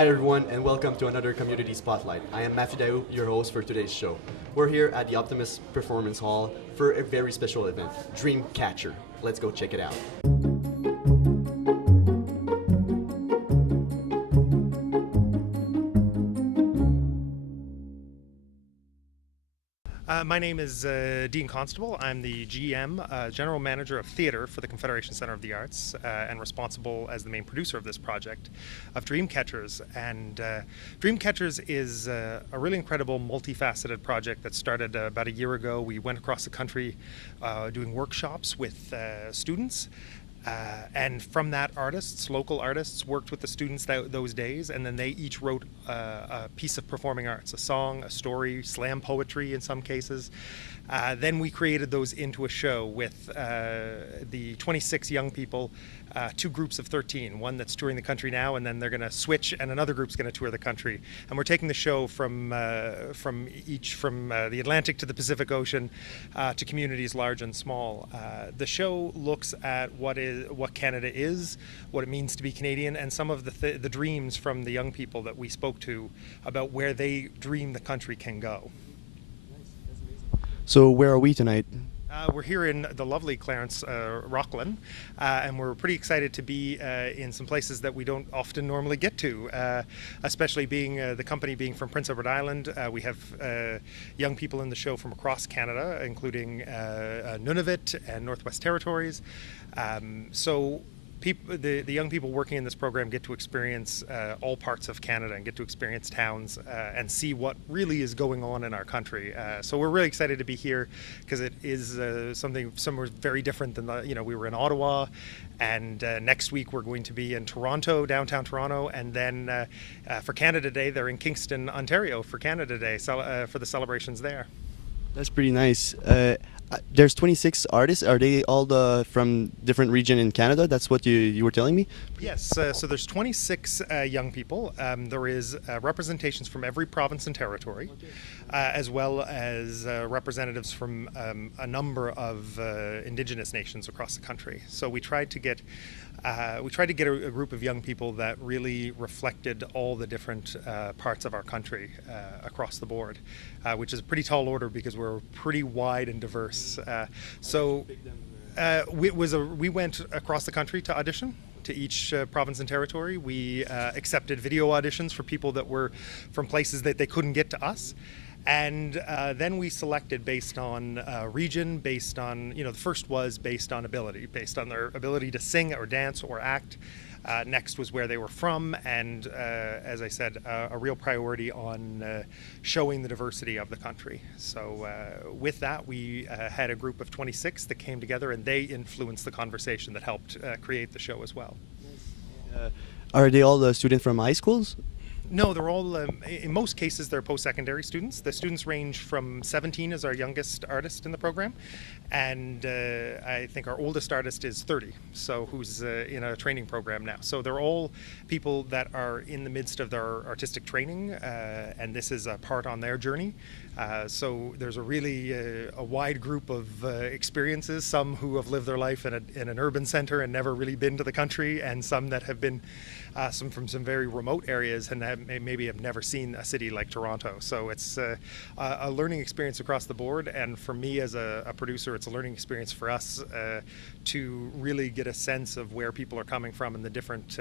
Hi everyone, and welcome to another Community Spotlight. I am Matthew Daou, your host for today's show. We're here at the Optimus Performance Hall for a very special event, Dreamcatcher. Let's go check it out. My name is Dean Constable. I'm the GM, General Manager of Theatre for the Confederation Centre of the Arts, and responsible as the main producer of this project of Dreamcatchers. And Dreamcatchers is a really incredible, multifaceted project that started about a year ago. We went across the country doing workshops with students. And from that, local artists, worked with the students those days, and then they each wrote a piece of performing arts, a song, a story, slam poetry in some cases. Then we created those into a show with the 26 young people, two groups of 13, one that's touring the country now, and then they're going to switch, and another group's going to tour the country. And we're taking the show from the Atlantic to the Pacific Ocean to communities large and small. The show looks at what Canada is, what it means to be Canadian, and some of the dreams from the young people that we spoke to about where they dream the country can go. So where are we tonight? We're here in the lovely Clarence-Rockland, and we're pretty excited to be in some places that we don't often normally get to, especially being the company being from Prince Edward Island. We have young people in the show from across Canada, including Nunavut and Northwest Territories. So the young people working in this program get to experience all parts of Canada and get to experience towns and see what really is going on in our country. So we're really excited to be here because it is something somewhere very different than we were in Ottawa, and next week we're going to be in Toronto, downtown Toronto, and then for Canada Day they're in Kingston, Ontario for Canada Day for the celebrations there. That's pretty nice. There's 26 artists. Are they all from different region in Canada? That's what you were telling me? Yes, so there's 26 young people. There is representations from every province and territory, as well as representatives from a number of Indigenous nations across the country. So we tried to get a group of young people that really reflected all the different parts of our country across the board, which is a pretty tall order because we're pretty wide and diverse. We went across the country to audition to each province and territory. We accepted video auditions for people that were from places that they couldn't get to us. And then we selected based on region, based on, the first was based on ability, based on their ability to sing or dance or act. Next was where they were from, and as I said, a real priority on showing the diversity of the country. So with that, we had a group of 26 that came together, and they influenced the conversation that helped create the show as well. Are they all the students from high schools? No, they're all, in most cases, they're post-secondary students. The students range from 17 as our youngest artist in the program, and I think our oldest artist is 30, so who's in a training program now. So they're all people that are in the midst of their artistic training, and this is a part on their journey. So there's a really a wide group of experiences, some who have lived their life in an urban center and never really been to the country, and some that have been some from some very remote areas and maybe have never seen a city like Toronto. So it's a learning experience across the board, and for me as a producer, it's a learning experience for us to really get a sense of where people are coming from and the different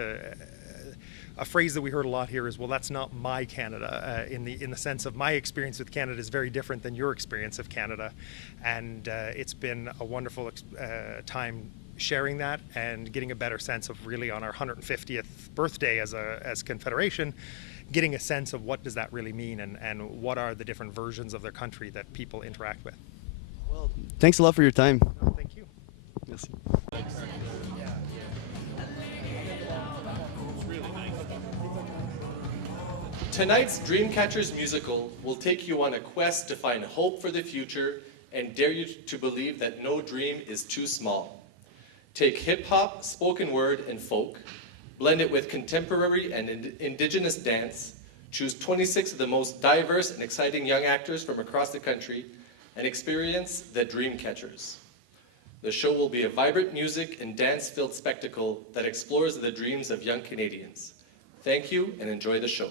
a phrase that we heard a lot here is, well, that's not my Canada, in the sense of my experience with Canada is very different than your experience of Canada. And it's been a wonderful time sharing that and getting a better sense of really on our 150th birthday as Confederation, getting a sense of what does that really mean and what are the different versions of their country that people interact with. Well, thanks a lot for your time. Oh, thank you. Merci. Tonight's Dreamcatchers musical will take you on a quest to find hope for the future and dare you to believe that no dream is too small. Take hip-hop, spoken word, and folk, blend it with contemporary and indigenous dance, choose 26 of the most diverse and exciting young actors from across the country, and experience the Dreamcatchers. The show will be a vibrant music and dance-filled spectacle that explores the dreams of young Canadians. Thank you and enjoy the show.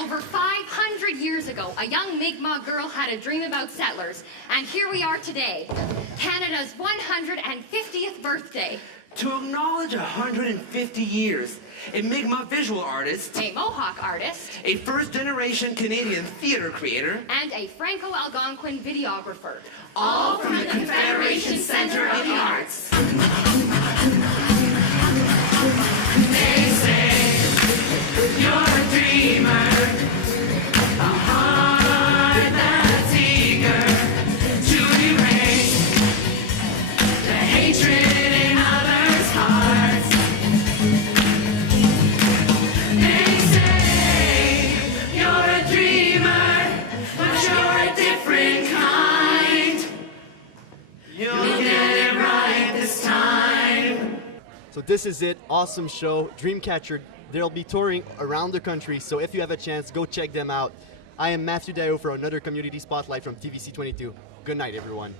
Over 500 years ago, a young Mi'kmaq girl had a dream about settlers, and here we are today, Canada's 150th birthday. To acknowledge 150 years, a Mi'kmaq visual artist, A Mohawk artist, a first-generation Canadian theater creator, and a Franco-Algonquin videographer. all from the Confederation Center of the Arts. They say you're a dreamer, a heart that's eager to erase the hatred in others' hearts. They say you're a dreamer, but you're a different kind. You'll get it right this time. this is it. Awesome show. Dreamcatcher, they'll be touring around the country, so if you have a chance, go check them out. I am Matthew Dayo for another Community Spotlight from TVC 22. Good night, everyone.